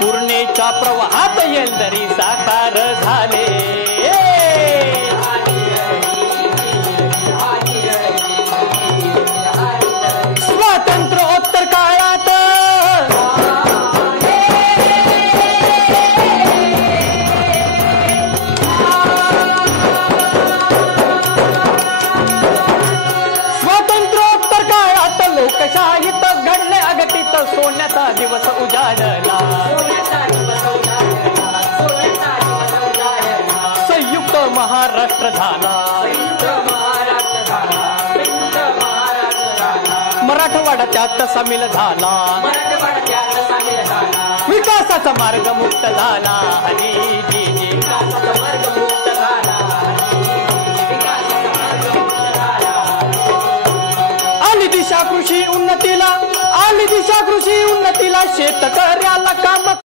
पूर्णेच्या प्रवाहात येलदरी साकार झाले. स्वातंत्र्योत्तर काळात लोकशाहीत घडले अगतित सोन्याचा दिवस उजाडला. संयुक्त महाराष्ट्र झाला. मराठवाडा त्यात सामील झाला. विकासाचा मार्ग मुक्त झाला. हरी जी विकासाचा मार्ग मुक्त झाला. आली दिशा कृषी उन्नतीला, आली दिशा कृषी उन्नतीला. शेतकऱ्याला काम